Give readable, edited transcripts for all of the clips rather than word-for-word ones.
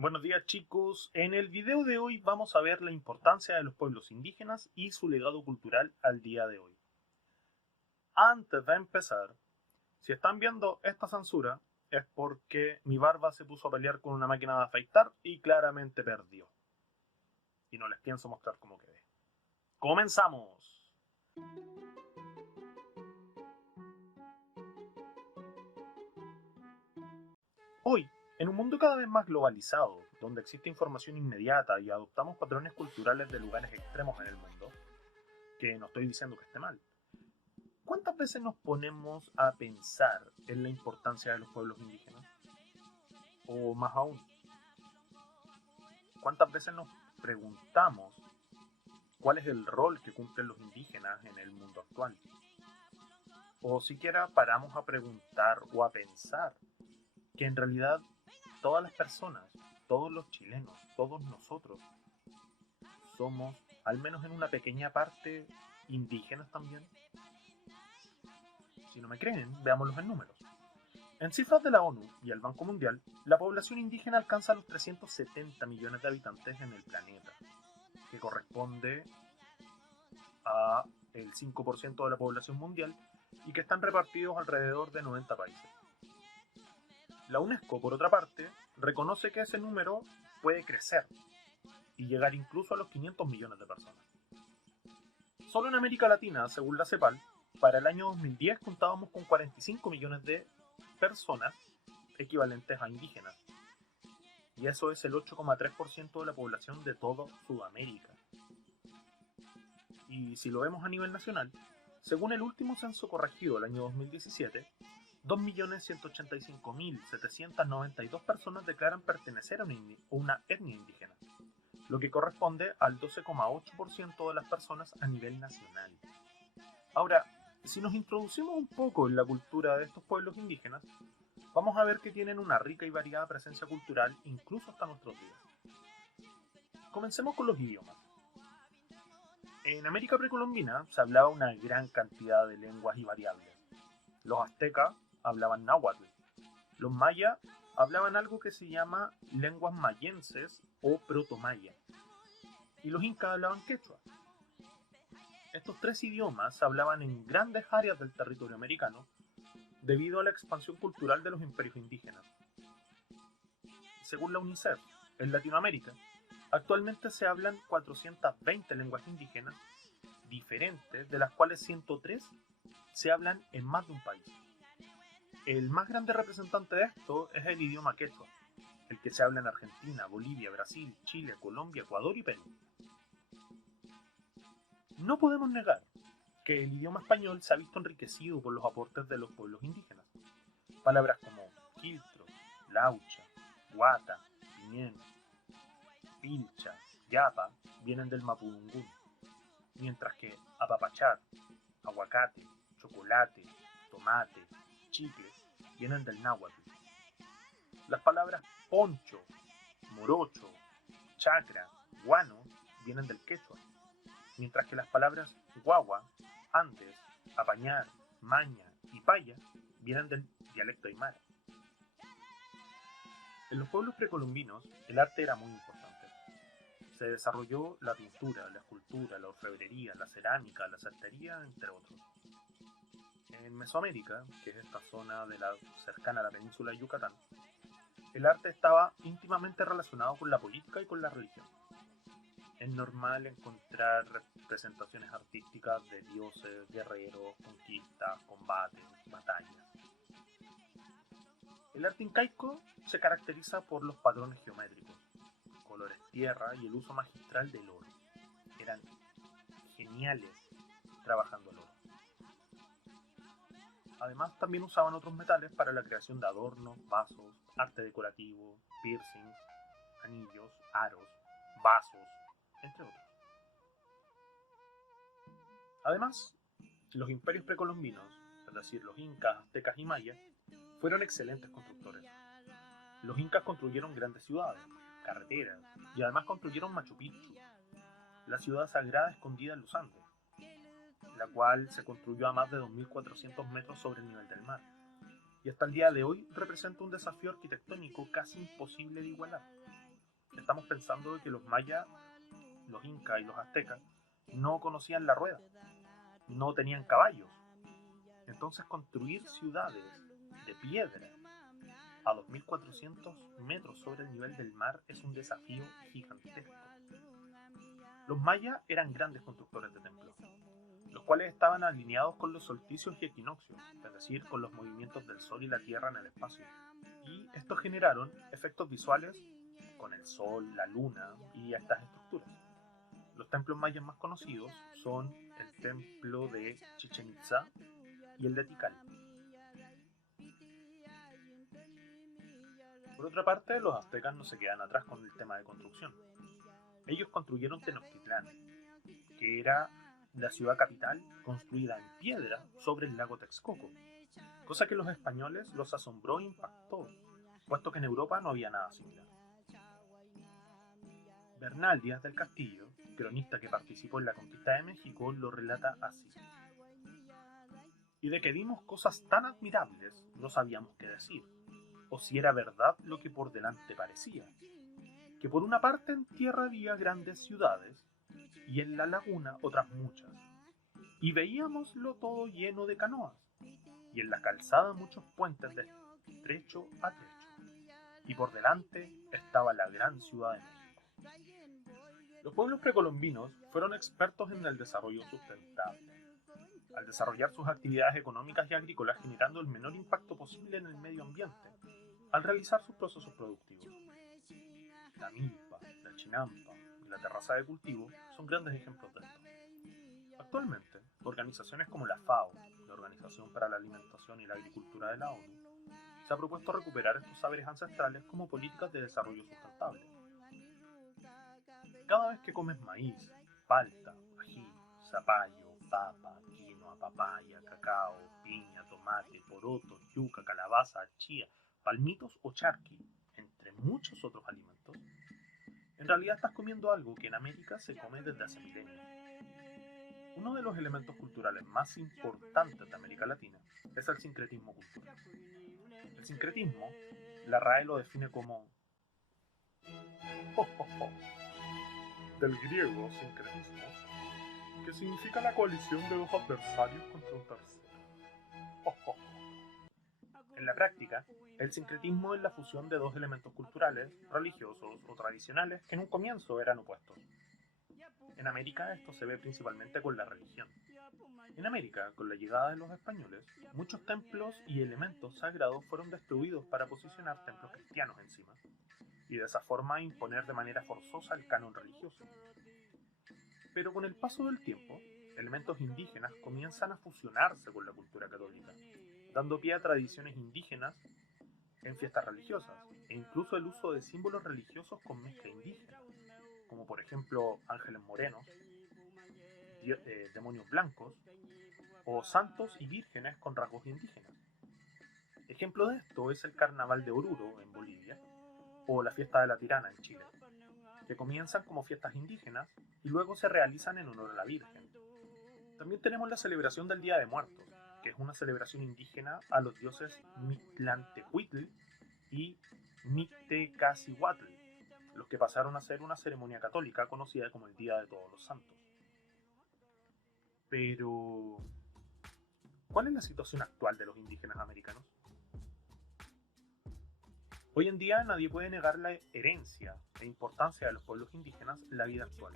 Buenos días chicos, en el video de hoy vamos a ver la importancia de los pueblos indígenas y su legado cultural al día de hoy. Antes de empezar, si están viendo esta censura es porque mi barba se puso a pelear con una máquina de afeitar y claramente perdió. Y no les pienso mostrar cómo quedé. ¡Comenzamos! Hoy, en un mundo cada vez más globalizado, donde existe información inmediata y adoptamos patrones culturales de lugares extremos en el mundo, que no estoy diciendo que esté mal, ¿cuántas veces nos ponemos a pensar en la importancia de los pueblos indígenas? O más aún, ¿cuántas veces nos preguntamos cuál es el rol que cumplen los indígenas en el mundo actual? O siquiera paramos a preguntar o a pensar que en realidad todas las personas, todos los chilenos, todos nosotros, somos, al menos en una pequeña parte, indígenas también. Si no me creen, veámoslos en números. En cifras de la ONU y el Banco Mundial, la población indígena alcanza los 370 millones de habitantes en el planeta, que corresponde a el 5% de la población mundial y que están repartidos alrededor de 90 países. La UNESCO, por otra parte, reconoce que ese número puede crecer y llegar incluso a los 500 millones de personas. Solo en América Latina, según la CEPAL, para el año 2010 contábamos con 45 millones de personas equivalentes a indígenas. Y eso es el 8,3% de la población de toda Sudamérica. Y si lo vemos a nivel nacional, según el último censo corregido del año 2017, 2.185.792 personas declaran pertenecer a una etnia indígena, lo que corresponde al 12,8% de las personas a nivel nacional. Ahora, si nos introducimos un poco en la cultura de estos pueblos indígenas, vamos a ver que tienen una rica y variada presencia cultural incluso hasta nuestros días. Comencemos con los idiomas. En América precolombina se hablaba una gran cantidad de lenguas y variables. Los aztecas hablaban náhuatl. Los mayas hablaban algo que se llama lenguas mayenses o protomaya. Y los incas hablaban quechua. Estos tres idiomas se hablaban en grandes áreas del territorio americano debido a la expansión cultural de los imperios indígenas. Según la UNICEF, en Latinoamérica, actualmente se hablan 420 lenguas indígenas diferentes, de las cuales 103 se hablan en más de un país. El más grande representante de esto es el idioma quechua, el que se habla en Argentina, Bolivia, Brasil, Chile, Colombia, Ecuador y Perú. No podemos negar que el idioma español se ha visto enriquecido por los aportes de los pueblos indígenas. Palabras como quiltro, laucha, guata, piñén, pilcha, yapa vienen del mapudungún, mientras que apapachar, aguacate, chocolate, tomate, chicle vienen del náhuatl. Las palabras poncho, morocho, chacra, guano vienen del quechua, mientras que las palabras guagua, antes, apañar, maña y paya vienen del dialecto aymara. En los pueblos precolombinos el arte era muy importante. Se desarrolló la pintura, la escultura, la orfebrería, la cerámica, la sastrería, entre otros. En Mesoamérica, que es esta zona cercana a la península de Yucatán, el arte estaba íntimamente relacionado con la política y con la religión. Es normal encontrar representaciones artísticas de dioses, guerreros, conquistas, combates, batallas. El arte incaico se caracteriza por los patrones geométricos, colores tierra y el uso magistral del oro. Eran geniales trabajando el oro. Además, también usaban otros metales para la creación de adornos, vasos, arte decorativo, piercings, anillos, aros, vasos, entre otros. Además, los imperios precolombinos, es decir, los incas, aztecas y mayas, fueron excelentes constructores. Los incas construyeron grandes ciudades, carreteras, y además construyeron Machu Picchu, la ciudad sagrada escondida en los Andes, la cual se construyó a más de 2.400 metros sobre el nivel del mar, y hasta el día de hoy representa un desafío arquitectónico casi imposible de igualar. estamos pensando de que los mayas, los incas y los aztecas no conocían la rueda, no tenían caballos. Entonces construir ciudades de piedra a 2.400 metros sobre el nivel del mar es un desafío gigantesco. Los mayas eran grandes constructores de templos, los cuales estaban alineados con los solsticios y equinoccios, es decir, con los movimientos del Sol y la Tierra en el espacio. Y estos generaron efectos visuales con el Sol, la Luna y estas estructuras. Los templos mayas más conocidos son el templo de Chichén Itzá y el de Tikal. Por otra parte, los aztecas no se quedan atrás con el tema de construcción. Ellos construyeron Tenochtitlán, que era la ciudad capital construida en piedra sobre el lago Texcoco, cosa que los españoles los asombró e impactó, puesto que en Europa no había nada similar. Bernal Díaz del Castillo, cronista que participó en la conquista de México, lo relata así: y de que vimos cosas tan admirables no sabíamos qué decir, o si era verdad lo que por delante parecía, que por una parte en tierra había grandes ciudades y en la laguna otras muchas, y veíamoslo todo lleno de canoas, y en la calzada muchos puentes de trecho a trecho, y por delante estaba la gran ciudad de México. Los pueblos precolombinos fueron expertos en el desarrollo sustentable, al desarrollar sus actividades económicas y agrícolas generando el menor impacto posible en el medio ambiente, al realizar sus procesos productivos. La milpa, la chinampa y la terraza de cultivo son grandes ejemplos de esto. Actualmente, organizaciones como la FAO, la Organización para la Alimentación y la Agricultura de la ONU, se ha propuesto recuperar estos saberes ancestrales como políticas de desarrollo sustentable. Cada vez que comes maíz, palta, ají, zapallo, papa, quinoa, papaya, cacao, piña, tomate, poroto, yuca, calabaza, chía, palmitos o charqui, entre muchos otros alimentos, en realidad estás comiendo algo que en América se come desde hace milenios. Uno de los elementos culturales más importantes de América Latina es el sincretismo cultural. El sincretismo, la RAE lo define como del griego sincretismo, que significa la coalición de dos adversarios contra un tercero. En la práctica, el sincretismo es la fusión de dos elementos culturales, religiosos o tradicionales que en un comienzo eran opuestos. En América esto se ve principalmente con la religión. En América, con la llegada de los españoles, muchos templos y elementos sagrados fueron destruidos para posicionar templos cristianos encima, y de esa forma imponer de manera forzosa el canon religioso. Pero con el paso del tiempo, elementos indígenas comienzan a fusionarse con la cultura católica, dando pie a tradiciones indígenas en fiestas religiosas, e incluso el uso de símbolos religiosos con mezcla indígena, como por ejemplo ángeles morenos, demonios blancos, o santos y vírgenes con rasgos indígenas. Ejemplo de esto es el Carnaval de Oruro en Bolivia, o la Fiesta de la Tirana en Chile, que comienzan como fiestas indígenas y luego se realizan en honor a la Virgen. También tenemos la celebración del Día de Muertos, que es una celebración indígena a los dioses Mictlantecuhtli y Mictecacihuatl, los que pasaron a ser una ceremonia católica conocida como el Día de Todos los Santos. Pero, ¿cuál es la situación actual de los indígenas americanos? Hoy en día nadie puede negar la herencia e importancia de los pueblos indígenas en la vida actual.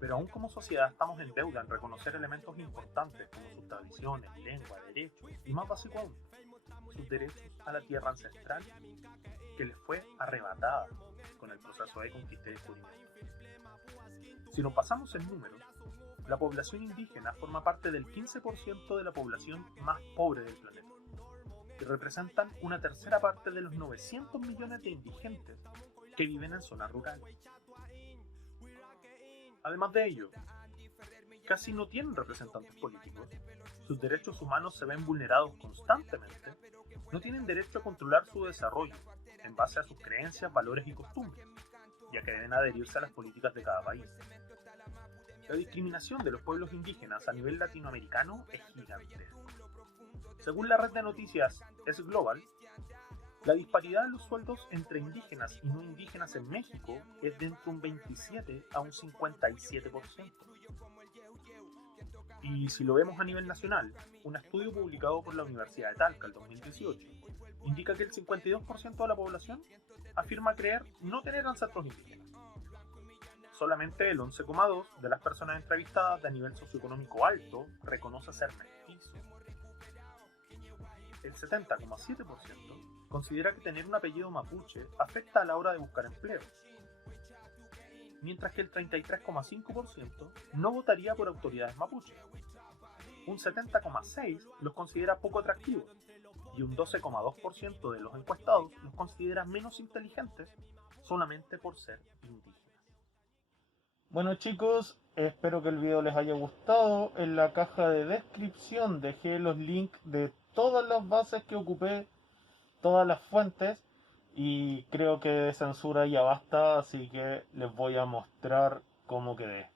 Pero aún como sociedad estamos en deuda en reconocer elementos importantes como sus tradiciones, lengua, derechos y más básico aún, sus derechos a la tierra ancestral que les fue arrebatada con el proceso de conquista y descubrimiento. Si nos pasamos en números, la población indígena forma parte del 15% de la población más pobre del planeta, y representan una tercera parte de los 900 millones de indigentes que viven en zonas rurales. Además de ello, casi no tienen representantes políticos, sus derechos humanos se ven vulnerados constantemente, no tienen derecho a controlar su desarrollo en base a sus creencias, valores y costumbres, ya que deben adherirse a las políticas de cada país. La discriminación de los pueblos indígenas a nivel latinoamericano es gigantesca. Según la red de noticias Es Global, La disparidad en los sueldos entre indígenas y no indígenas en México es de entre un 27 a un 57%. Y si lo vemos a nivel nacional, un estudio publicado por la Universidad de Talca en 2018 indica que el 52% de la población afirma creer no tener ancestros indígenas. Solamente el 11,2% de las personas entrevistadas de nivel socioeconómico alto reconoce ser mestizo. El 70,7% considera que tener un apellido mapuche afecta a la hora de buscar empleo, mientras que el 33,5% no votaría por autoridades mapuches. Un 70,6% los considera poco atractivos y un 12,2% de los encuestados los considera menos inteligentes solamente por ser indígenas. Bueno chicos, espero que el video les haya gustado. En la caja de descripción dejé los links de todas las bases que ocupé, todas las fuentes, y creo que de censura ya basta, así que les voy a mostrar cómo quedé.